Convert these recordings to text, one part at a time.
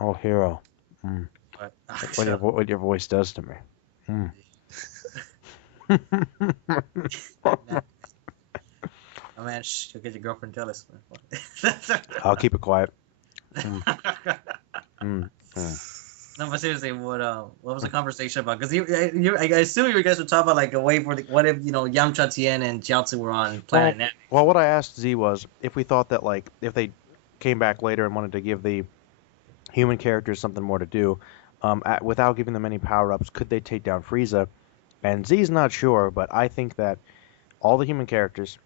Oh, Hero. Mm. But What your voice does to me. Mm. oh man, you'll get your girlfriend jealous, man. I'll keep it quiet. Mm. Mm. No, but seriously, what was the conversation about? Because I assume you guys were talking about like a way for what if Yamcha, Tien, and Jiaozi were on Planet Namek. Well, what I asked Z was if we thought that like if they came back later and wanted to give the human characters something more to do, without giving them any power ups, could they take down Frieza? And Z's not sure, but I think that all the human characters,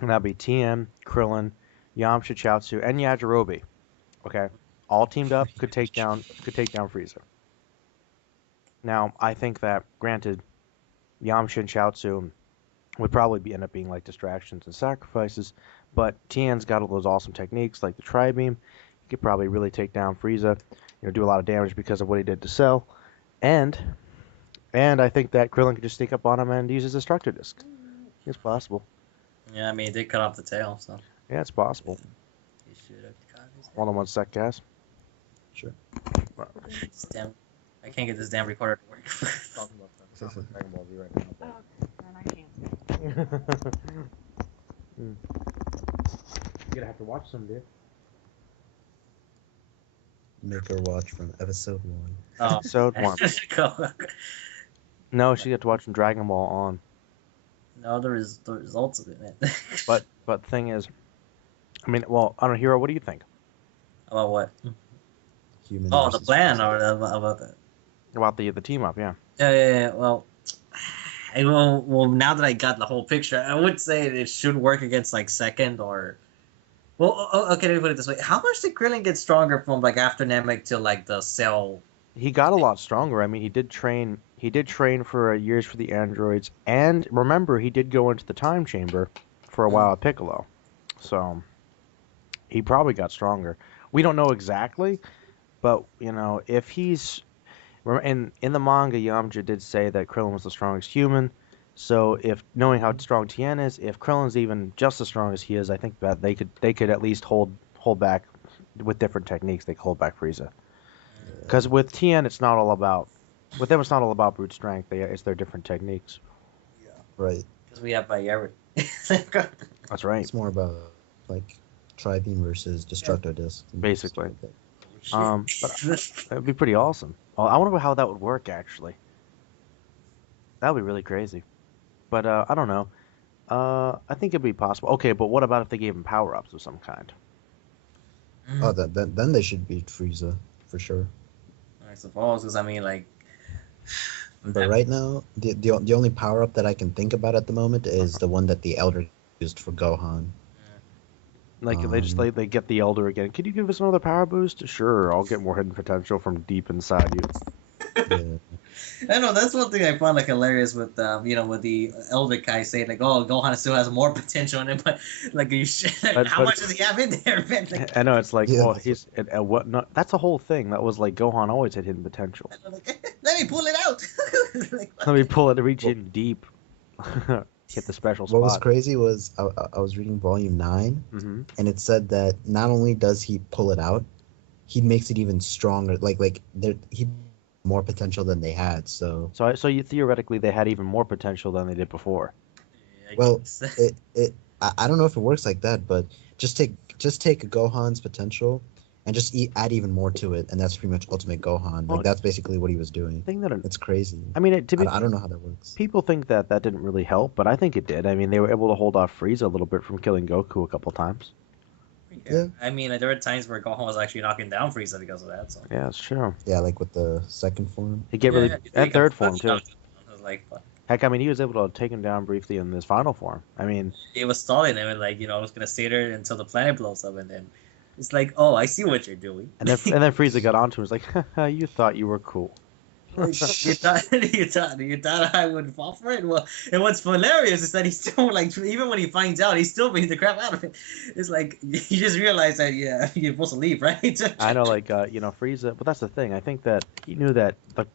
and that'd be Tien, Krillin, Yamcha, Chiaotzu, and Yajirobe, okay, all teamed up could take down Frieza. Now, I think that granted, Yamcha and Chiaotzu would probably end up being like distractions and sacrifices, but Tien's got all those awesome techniques like the Tri-Beam. He could probably really take down Frieza, do a lot of damage because of what he did to Cell, and I think that Krillin could just sneak up on him and use his Destructor Disc. It's possible. Yeah, I mean, it did cut off the tail, so. Yeah, it's possible. He should have cut his Hold on one sec, guys. Sure. Damn, I can't get this damn recorder to work. Talking about Dragon Ball Z right now. And I can't. You're gonna have to watch some, dude. Make her watch from episode 1. Oh. Episode 1. No, she got to watch some Dragon Ball on. No, the results of it, man. But the thing is, I mean, well, I don't know, Hero, what do you think? About what? Human Oh, the versus plan, Frieza. or about that. About the team up, yeah. Yeah. Well, now that I got the whole picture, I would say it should work against like second or. Well, okay, let me put it this way: how much did Krillin get stronger from like after Namek to like the Cell? He got a lot stronger. I mean, he did train for years for the androids, and remember, he did go into the time chamber for a while at Piccolo, so he probably got stronger. We don't know exactly, but if he's in the manga, Yamcha did say that Krillin was the strongest human. So if knowing how strong Tien is, if Krillin's even just as strong as he is, I think that they could at least hold back with different techniques. They could hold back Frieza. Because with Tien, it's not all about brute strength. It's their different techniques. Yeah. Right. Because we have Bayeri. That's right. It's more about like Tri-Beam versus Destructor Disc. Basically. But that'd be pretty awesome. Well, I wonder how that would work actually. That would be really crazy. But I don't know. I think it'd be possible. Okay, but what about if they gave him power-ups of some kind? Oh, then they should beat Frieza for sure. I suppose, because I mean, like. But right now, the only power-up that I can think about at the moment is the one that the Elder used for Gohan. Like if they get the Elder again. Could you give us another power boost? Sure, I'll get more hidden potential from deep inside you. Yeah. I know that's one thing I found like hilarious with with the Elder guy saying like, oh, Gohan still has more potential in it, but like how much does he have in there, man? Like, I know it's like, Yeah. well, he's what? Not that's a whole thing. That was like Gohan always had hidden potential. let me pull it out. Like, Let me pull it, reach in deep, hit the special spot. What was crazy was I was reading Volume 9, Mm-hmm. and it said that not only does he pull it out, he makes it even stronger. Like he more potential than they had. So So you theoretically they had even more potential than they did before. well, I don't know if it works like that, but just take Gohan's potential and just add even more to it, and that's pretty much Ultimate Gohan. Well, Like that's basically what he was doing. I think that It's crazy. I mean, to be I don't know how that works. people think that didn't really help, but I think it did. I mean, they were able to hold off Frieza a little bit from killing Goku a couple times. Yeah. I mean, like, there were times where Gohan was actually knocking down Frieza because of that. So. Yeah, it's true. Yeah, like with the second form. He get really and third form too. Like, Heck, I mean, he was able to take him down briefly in his final form. I mean, he was stalling him and like I was gonna stay there until the planet blows up, and then it's like, oh, I see what you're doing. and then Frieza got onto him. Was like, haha, you thought you were cool. you thought I would fall for it? Well, and what's hilarious is that he still like even when he finds out, he still beats the crap out of it. It's like you just realize that you're supposed to leave, right? I know, like Frieza, but that's the thing. I think that he knew that the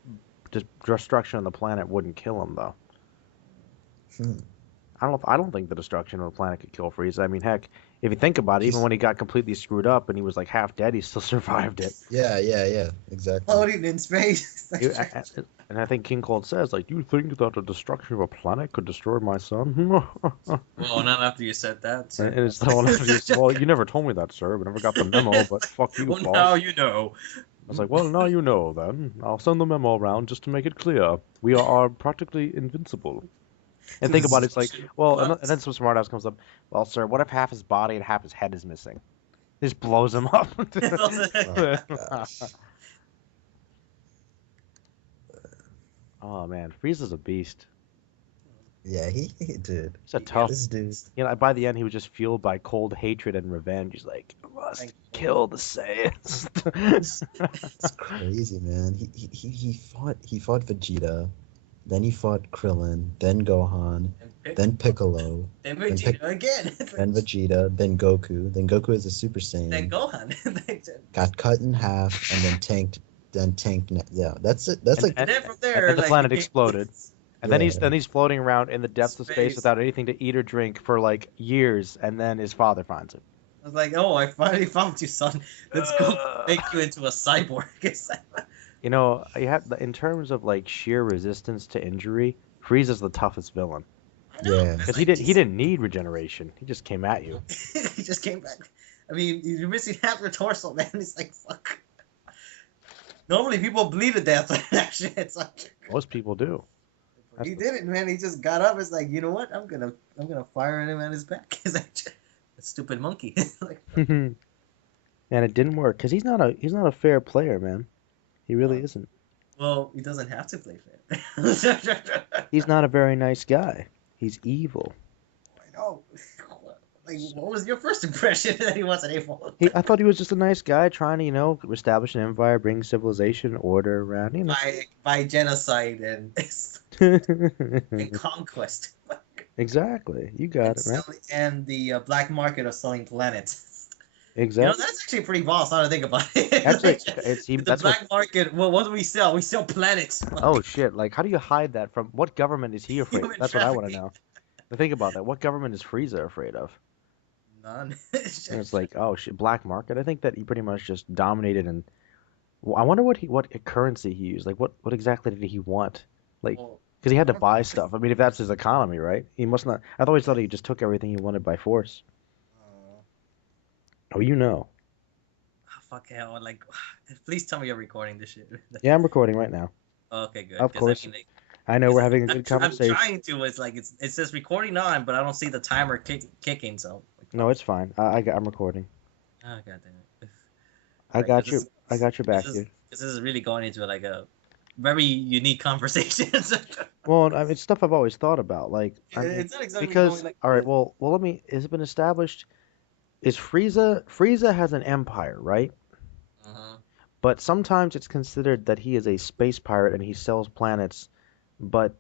destruction of the planet wouldn't kill him, though. I don't think the destruction of the planet could kill Frieza. I mean, heck, If you think about it, even when he got completely screwed up and he was like half dead, he still survived it. Yeah, exactly. Floating in space. You- and I think King Cold says, like, you think that the destruction of a planet could destroy my son? Well, not after you said that. And it's the one after well, you never told me that, sir. We never got the memo, but fuck you, Well, boss. now you know. I was like, well, now you know, then. I'll send the memo around just to make it clear. We are practically invincible. And think about it, it's like, well, and then some smartass comes up, well, sir, what if half his body and half his head is missing? Just blows him up. Oh, gosh. Oh, man, Frieza's a beast. Yeah, he did. He's a tough. This dude. You know, by the end, he was just fueled by cold hatred and revenge. He's like, I must kill the Saiyans. It's crazy, man. He fought Vegeta, then he fought Krillin, then Gohan, then Piccolo, Then Vegeta again. then Vegeta, then Goku. Then Goku is a Super Saiyan. Then Gohan. Got cut in half and then tanked. Yeah, that's it. That's like And then from And there, then the like, planet exploded. And then Yeah. he's floating around in the depths of space Space. without anything to eat or drink for like years, and then his father finds him. I was like, oh, I finally found you, son. Let's go make you into a cyborg. You know, you have in terms of like sheer resistance to injury, Frieza's the toughest villain Yeah. because he didn't need regeneration. He just came at you. He just came back. I mean, you're missing half your torso, man. It's like, fuck. Normally, people bleed to death like that shit. It's like, Most people do. he did it, man. He just got up. It's like, you know what? I'm gonna fire him on his back. It's like, that stupid monkey. Like, And it didn't work because he's not a fair player, man. He really isn't. well, he doesn't have to play fair. He's not a very nice guy. He's evil. I know. Like, what was your first impression that he wasn't able? I thought he was just a nice guy trying to, you know, establish an empire, bring civilization, order around, you know. By genocide and conquest. Exactly. You got it, man. And the black market of selling planets. Exactly. You know, that's actually pretty boss. Now to think about it. Actually, The that's black market. What do we sell? We sell planets. Oh shit! Like, how do you hide that from what government is he afraid? Human That's what I want to trafficking. know. But think about that. What government is Frieza afraid of? None. And it's like, oh shit, black market. I think that he pretty much just dominated, and I wonder what currency he used. Like, what exactly did he want? Like, Well, because he had to buy stuff. I mean, if that's his economy, right? He must not. I always thought he just took everything he wanted by force. Oh, you know. fuck hell. Like, please tell me you're recording this shit. Yeah, I'm recording right now. Okay, good. Of 'cause course. I mean, I know we're having a I'm good conversation. trying to. It's like it says recording on, but I don't see the timer kicking. So. No, it's fine. I'm recording. Oh god damn it. I Alright, got 'cause you. this- I got your back, this dude. This is really going into like a very unique conversation. Well, I mean, it's stuff I've always thought about. Like, I mean, It's not exactly because going like. all right, well, let me. Has it been established? Is Frieza has an empire, right? Uh-huh. But sometimes it's considered that he is a space pirate and he sells planets. But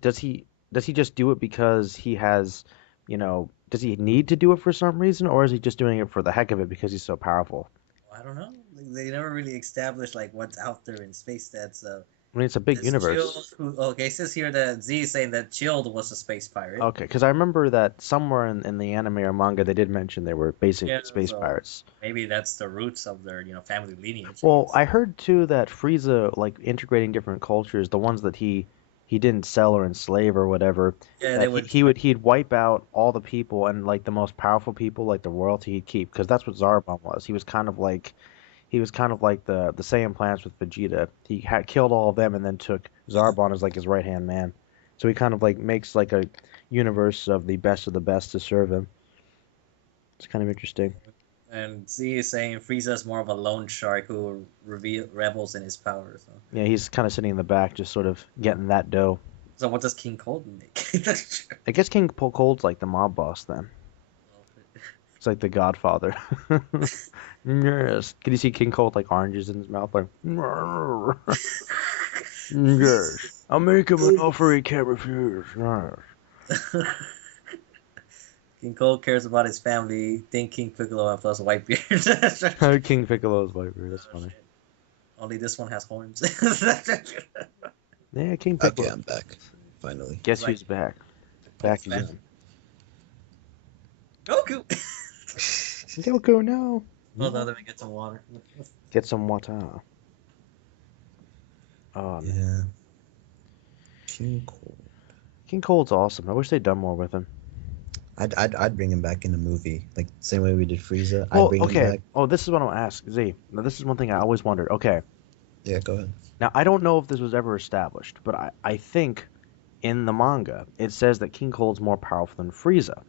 does he just do it because he has, you know, does he need to do it for some reason, or is he just doing it for the heck of it because he's so powerful? I don't know. They never really established like what's out there in space. That's I mean, it's a big this universe. Chilled, okay, it says here that Z is saying that Chilled was a space pirate. Okay, because I remember that somewhere in the anime or manga they did mention they were basic Yeah, space so- pirates. Maybe that's the roots of their family lineage. Well, I heard too that Frieza, like integrating different cultures, the ones that he didn't sell or enslave or whatever, yeah, that they would. he'd wipe out all the people and like the most powerful people, like the royalty, he'd keep, because that's what Zarbon was. He was kind of like the Saiyan planets with Vegeta. He had killed all of them and then took Zarbon as like his right hand man. So he kind of like makes like a universe of the best to serve him. It's kind of interesting. And Z is saying Frieza's more of a lone shark who revels in his power. So, Yeah, he's kind of sitting in the back, just sort of getting that dough. so what does King Cold make? I guess King Cold's like the mob boss then. It's like the Godfather. Yes. Can you see King Cold like oranges in his mouth, like? Yes. I'll make him an offer he can't refuse. Yes. King Cold cares about his family. Think King Piccolo plus Whitebeard. King Piccolo's viper. That's funny. Only this one has horns. Yeah, King Piccolo. Okay, I'm back. Finally. Guess Like- who's back? Back Back. again. Goku. Goku, no. Hold on, let me get some water. Get some water. Oh, man. Yeah. King Cold. King Cold's awesome. I wish they'd done more with him. I'd bring him back in the movie, like same way we did Frieza. Well, I'd bring him okay. back. Oh, this is what I'll ask. Z, now this is one thing I always wondered. Okay. Yeah, go ahead. Now, I don't know if this was ever established, but I think in the manga it says that King Cold's more powerful than Frieza.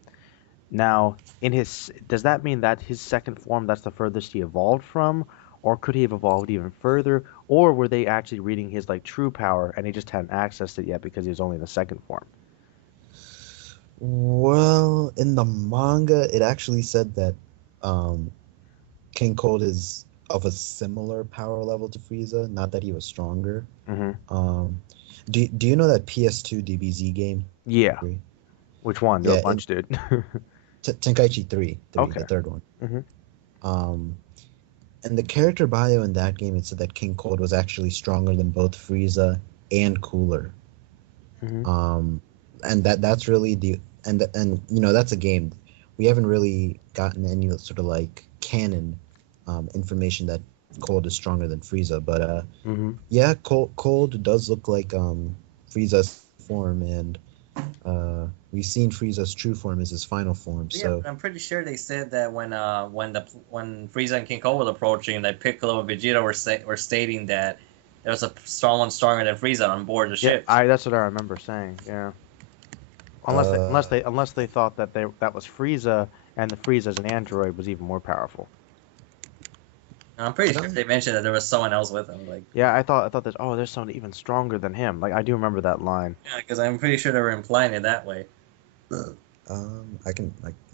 Now, does that mean that his second form, that's the furthest he evolved from? Or could he have evolved even further? Or were they actually reading his like true power and he just hadn't accessed it yet because he was only in the second form? Well, in the manga, it actually said that King Cold is of a similar power level to Frieza, not that he was stronger. Mm-hmm. Do you know that PS2 DBZ game? Yeah. Which one? There are a bunch, dude. Tenkaichi 3, Okay. the third one. Mm-hmm. And the character bio in that game, it said that King Cold was actually stronger than both Frieza and Cooler. Mm-hmm. And that's really and you know, that's a game. We haven't really gotten any sort of like canon information that Cold is stronger than Frieza, but Mm-hmm. yeah, Cold does look like Frieza's form, and we've seen Frieza's true form is his final form. Yeah, So but I'm pretty sure they said that when Frieza and King Cold were approaching, that Piccolo and Vegeta were stating that there was a one stronger than Frieza on board the ship. Yeah, that's what I remember saying. Yeah. Unless they thought that that was Frieza, and the Frieza as an android was even more powerful. I'm pretty sure they mentioned that there was someone else with him. Like, Yeah, I thought that. Oh, there's someone even stronger than him. Like I do remember that line. yeah, because I'm pretty sure they were implying it that way. I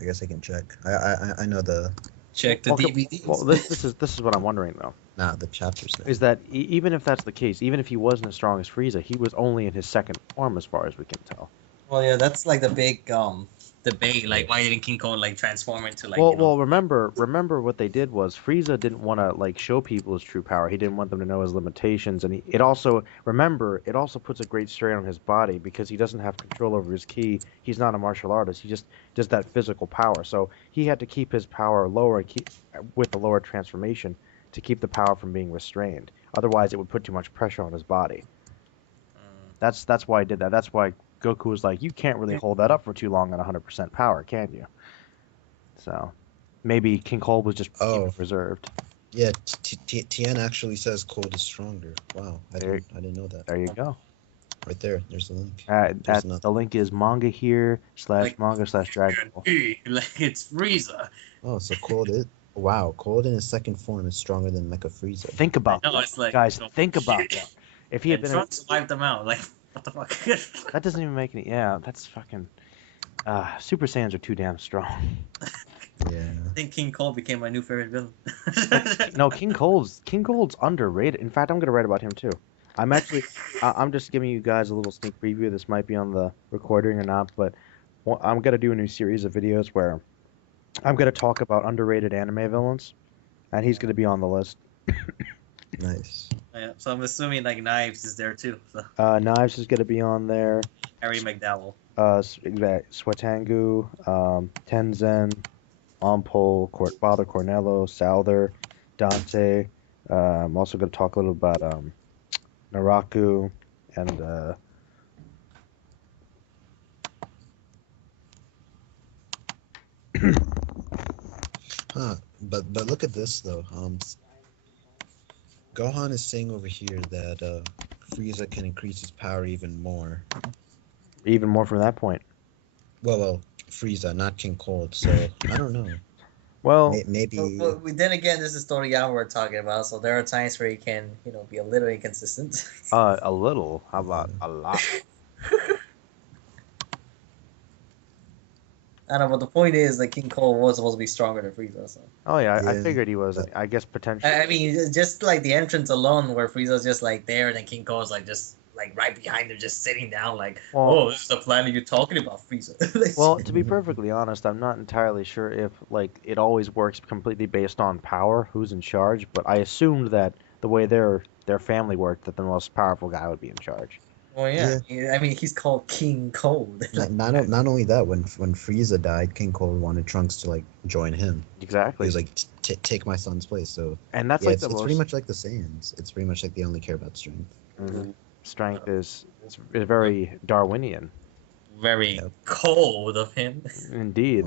guess I can check. I know the Check the Okay, DVDs. well, this is what I'm wondering though. the chapters. Is that even if that's the case, even if he wasn't as strong as Frieza, he was only in his second form as far as we can tell. Well, yeah, that's like the big debate. Like, why didn't King Kong like transform into like? Well, remember what they did was Frieza didn't want to like show people his true power. He didn't want them to know his limitations, and it also puts a great strain on his body because he doesn't have control over his ki. He's not a martial artist. He just does that physical power. So he had to keep his power lower, with the lower transformation to keep the power from being restrained. Otherwise, it would put too much pressure on his body. That's why I did that. That's why Goku was like, you can't really hold that up for too long at 100% power, can you? So maybe King Cold was just reserved. Yeah, Tien actually says Cold is stronger. Wow, I didn't know that. There you go. Right there, there's the link. The link is manga here /manga/Dragonball. Like it's Frieza. Oh, so Cold is Cold in his second form is stronger than Mecha Frieza. Think about No, that, it's like, guys. Think about that. If he had been, Trunks wiped them out. Like, what the fuck? that doesn't even make any. Yeah, that's fucking. Super Saiyans are too damn strong. Yeah. I think King Cold became my new favorite villain. No, King Cold's underrated. In fact, I'm gonna write about him too. I'm just giving you guys a little sneak preview. This might be on the recording or not, but I'm gonna do a new series of videos where I'm gonna talk about underrated anime villains, and he's gonna be on the list. Nice. Yeah, so I'm assuming like Knives is there too. So. Knives is gonna be on there. Harry McDowell. Swetangu, Tenzin, Ampol, Father Cornello, Souther, Dante. I'm also going to talk a little about Naraku and But look at this though. Gohan is saying over here that Frieza can increase his power even more. even more from that point. Well, Frieza, not King Cold. So I don't know. Well, Maybe. Well, then again, this is Toriyama we're talking about, so there are times where he can, be a little inconsistent. a little. How about a lot? I don't know, but the point is that King Cole was supposed to be stronger than Frieza. So. Oh yeah, I Yeah. figured he was. I guess potentially. I mean, just like the entrance alone, where Frieza's just like there, and then King Cole's like just like right behind him, just sitting down, like, Well- this is the planet you're talking about, Frieza. Well, to be perfectly honest, I'm not entirely sure if like it always works completely based on power, who's in charge. But I assumed that the way their family worked, that the most powerful guy would be in charge. Well, yeah. I mean, he's called King Cold. Not only that, when Frieza died, King Cold wanted Trunks to like join him. Exactly. He was like, take my son's place. So and that's yeah, like it's pretty much like the Saiyans. It's pretty much like they only care about strength. Strength is very Darwinian. Very cold of him. Indeed.